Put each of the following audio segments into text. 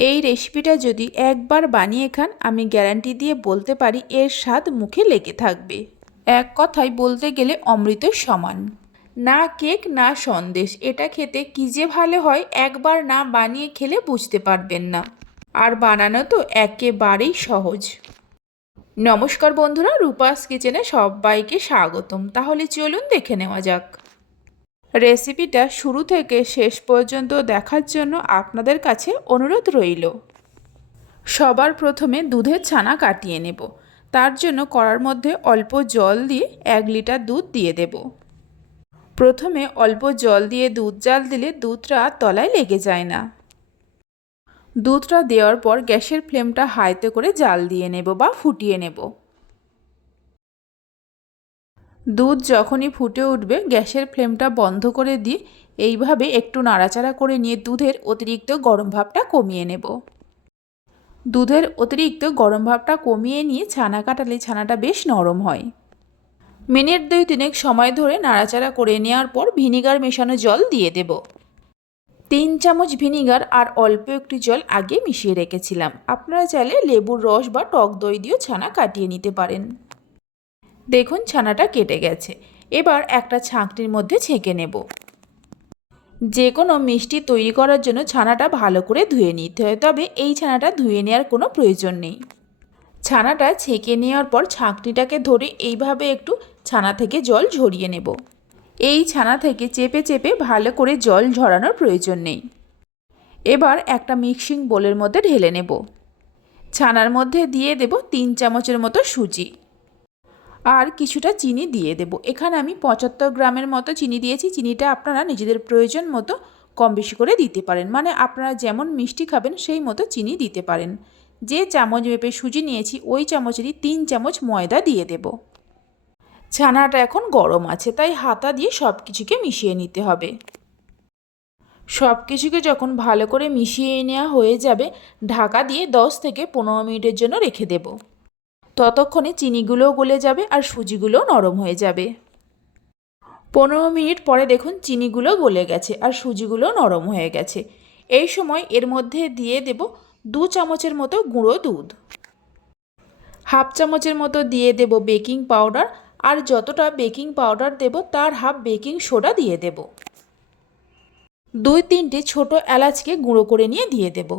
এই রেসিপিটা যদি একবার বানিয়ে খান, আমি গ্যারান্টি দিয়ে বলতে পারি এর স্বাদ মুখে লেগে থাকবে। এক কথায় বলতে গেলে অমৃতের সমান। না কেক, না সন্দেশ, এটা খেতে কী যে ভালো হয় একবার না বানিয়ে খেলে বুঝতে পারবেন না। আর বানানো তো একেবারেই সহজ। নমস্কার বন্ধুরা, রূপাস কিচেনে সবাইকে স্বাগতম। তাহলে চলুন দেখে নেওয়া যাক। রেসিপিটা শুরু থেকে শেষ পর্যন্ত দেখার জন্য আপনাদের কাছে অনুরোধ রইল। সবার প্রথমে দুধের ছানা কাটিয়ে নেব। তার জন্য কড়ার মধ্যে অল্প জল দিয়ে এক লিটার দুধ দিয়ে দেব। প্রথমে অল্প জল দিয়ে দুধ জাল দিলে দুধটা তলায় লেগে যায় না। দুধটা দেওয়ার পর গ্যাসের ফ্লেমটা হাইতে করে জাল দিয়ে নেব বা ফুটিয়ে নেব। দুধ যখনই ফুটে উঠবে, গ্যাসের ফ্লেমটা বন্ধ করে দিয়ে এইভাবে একটু নাড়াচাড়া করে নিয়ে দুধের অতিরিক্ত গরম ভাবটা কমিয়ে নেব। দুধের অতিরিক্ত গরম ভাবটা কমিয়ে নিয়ে ছানা কাটালে ছানাটা বেশ নরম হয়। মিনিট দুই তিনেক সময় ধরে নাড়াচাড়া করে নেওয়ার পর ভিনিগার মেশানো জল দিয়ে দেব। তিন চামচ ভিনিগার আর অল্প একটু জল আগে মিশিয়ে রেখেছিলাম। আপনারা চাইলে লেবুর রস বা টক দই দিয়েও ছানা কাটিয়ে নিতে পারেন। দেখুন ছানাটা কেটে গেছে। এবার একটা ছাঁকনির মধ্যে ছেঁকে নেব। যে কোনো মিষ্টি তৈরি করার জন্য ছানাটা ভালো করে ধুয়ে নিতে হয়, তবে এই ছানাটা ধুয়ে নেওয়ার কোনো প্রয়োজন নেই। ছানাটা ছেঁকে নেওয়ার পর ছাঁকনিটাকে ধরে এইভাবে একটু ছানা থেকে জল ঝরিয়ে নেব। এই ছানা থেকে চেপে চেপে ভালো করে জল ঝরানোর প্রয়োজন নেই। এবার একটা মিক্সিং বোলের মধ্যে ঢেলে নেব। ছানার মধ্যে দিয়ে দেব তিন চামচের মতো সুজি। আর কিছুটা চিনি দিয়ে দেব। এখানে আমি পঁচাত্তর গ্রামের মতো চিনি দিয়েছি। চিনিটা আপনারা নিজেদের প্রয়োজন মতো কম বেশি করে দিতে পারেন। মানে আপনারা যেমন মিষ্টি খাবেন, সেই মতো চিনি দিতে পারেন। যে চামচ মেপে সুজি নিয়েছি, ওই চামচেরই তিন চামচ ময়দা দিয়ে দেব। ছানাটা এখন গরম আছে, তাই হাতা দিয়ে সব কিছুকে মিশিয়ে নিতে হবে। সব কিছুকে যখন ভালো করে মিশিয়ে নেওয়া হয়ে যাবে, ঢাকা দিয়ে দশ থেকে পনেরো মিনিটের জন্য রেখে দেবো। ততক্ষণে চিনিগুলোও গলে যাবে আর সুজিগুলোও নরম হয়ে যাবে। পনেরো মিনিট পরে দেখুন চিনিগুলো গলে গেছে আর সুজিগুলো নরম হয়ে গেছে। এই সময় এর মধ্যে দিয়ে দেব দু চামচের মতো গুঁড়ো দুধ। হাফ চামচের মতো দিয়ে দেব বেকিং পাউডার আর যতটা বেকিং পাউডার দেব তার হাফ বেকিং সোডা দিয়ে দেব। দুই তিনটে ছোট এলাচকে গুঁড়ো করে নিয়ে দিয়ে দেব।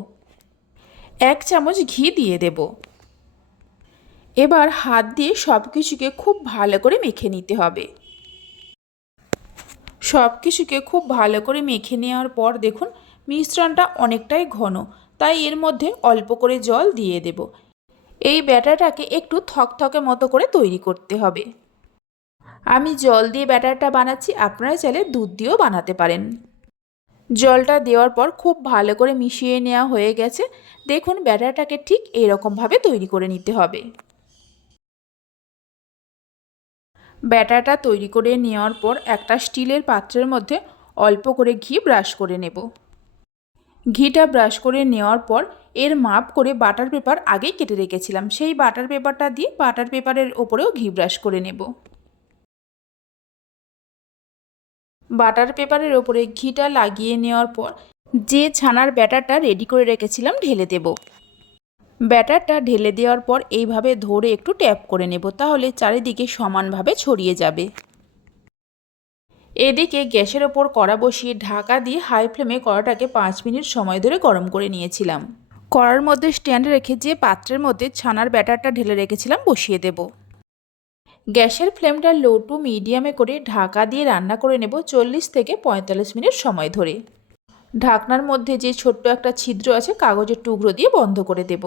এক চামচ ঘি দিয়ে দেবো। এবার হাত দিয়ে সব কিছুকে খুব ভালো করে মেখে নিতে হবে। সব কিছুকে খুব ভালো করে মেখে নেওয়ার পর দেখুন, মিশ্রণটা অনেকটাই ঘন, তাই এর মধ্যে অল্প করে জল দিয়ে দেব। এই ব্যাটারটাকে একটু থকথকে মতো করে তৈরি করতে হবে। আমি জল দিয়ে ব্যাটারটা বানাচ্ছি, আপনারা চাইলে দুধ দিয়েও বানাতে পারেন। জলটা দেওয়ার পর খুব ভালো করে মিশিয়ে নেওয়া হয়ে গেছে। দেখুন, ব্যাটারটাকে ঠিক এরকমভাবে তৈরি করে নিতে হবে। ব্যাটারটা তৈরি করে নেওয়ার পর একটা স্টিলের পাত্রের মধ্যে অল্প করে ঘি ব্রাশ করে নেব। ঘিটা ব্রাশ করে নেওয়ার পর এর মাপ করে বাটার পেপার আগেই কেটে রেখেছিলাম। সেই বাটার পেপারটা দিয়ে বাটার পেপারের ওপরেও ঘি ব্রাশ করে নেব। বাটার পেপারের ওপরে ঘিটা লাগিয়ে নেওয়ার পর যে ছানার ব্যাটারটা রেডি করে রেখেছিলাম ঢেলে দেবো। ব্যাটারটা ঢেলে দেওয়ার পর এইভাবে ধরে একটু ট্যাপ করে নেব, তাহলে চারিদিকে সমানভাবে ছড়িয়ে যাবে। এদিকে গ্যাসের ওপর কড়া বসিয়ে ঢাকা দিয়ে হাই ফ্লেমে কড়াটাকে পাঁচ মিনিট সময় ধরে গরম করে নিয়েছিলাম। কড়ার মধ্যে স্ট্যান্ড রেখে যে পাত্রের মধ্যে ছানার ব্যাটারটা ঢেলে রেখেছিলাম বসিয়ে দেব। গ্যাসের ফ্লেমটা লো টু মিডিয়ামে করে ঢাকা দিয়ে রান্না করে নেব চল্লিশ থেকে পঁয়তাল্লিশ মিনিট সময় ধরে। ঢাকনার মধ্যে যে ছোট্ট একটা ছিদ্র আছে, কাগজের টুকরো দিয়ে বন্ধ করে দেব।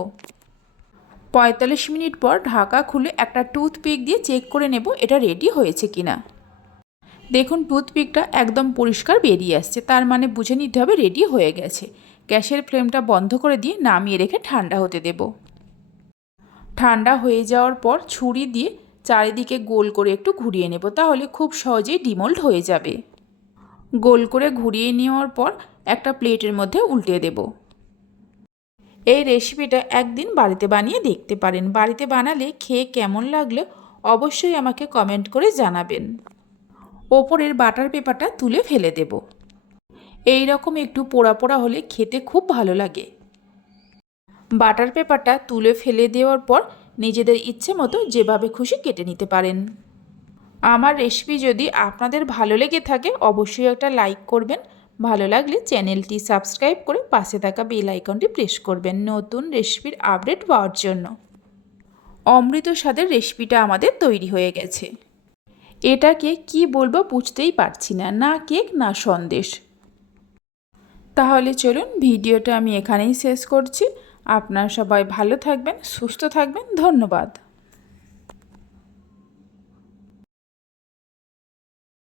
পঁয়তাল্লিশ মিনিট পর ঢাকা খুলে একটা টুথপিক দিয়ে চেক করে নেব এটা রেডি হয়েছে কিনা। দেখুন, টুথপিকটা একদম পরিষ্কার বেরিয়ে আসছে। তার মানে বুঝে নিতে হবে রেডি হয়ে গেছে। গ্যাসের ফ্লেমটা বন্ধ করে দিয়ে নামিয়ে রেখে ঠান্ডা হতে দেব। ঠান্ডা হয়ে যাওয়ার পর ছুরি দিয়ে চারিদিকে গোল করে একটু ঘুরিয়ে নেব, তাহলে খুব সহজেই ডিমোল্ড হয়ে যাবে। গোল করে ঘুরিয়ে নেওয়ার পর একটা প্লেটের মধ্যে উল্টে দেব। এই রেসিপিটা একদিন বাড়িতে বানিয়ে দেখতে পারেন। বাড়িতে বানালে খেয়ে কেমন লাগল অবশ্যই আমাকে কমেন্ট করে জানাবেন। ওপরের বাটার পেপারটা তুলে ফেলে দেব। এই রকম একটু পোড়া পোড়া হলে খেতে খুব ভালো লাগে। বাটার পেপারটা তুলে ফেলে দেওয়ার পর নিজেদের ইচ্ছে মতো যেভাবে খুশি কেটে নিতে পারেন। আমার রেসিপি যদি আপনাদের ভালো লেগে থাকে, অবশ্যই একটা লাইক করবেন। ভালো লাগলে চ্যানেলটি সাবস্ক্রাইব করে পাশে থাকা বেল আইকনটি প্রেস করবেন নতুন রেসিপির আপডেট পাওয়ার জন্য। অমৃত স্বাদের রেসিপিটা আমাদের তৈরি হয়ে গেছে। এটাকে কি বলব বুঝতেই পারছি না না কেক, না সন্দেশ। তাহলে চলুন ভিডিওটা আমি এখানেই শেষ করছি। আপনারা সবাই ভালো থাকবেন, সুস্থ থাকবেন, ধন্যবাদ।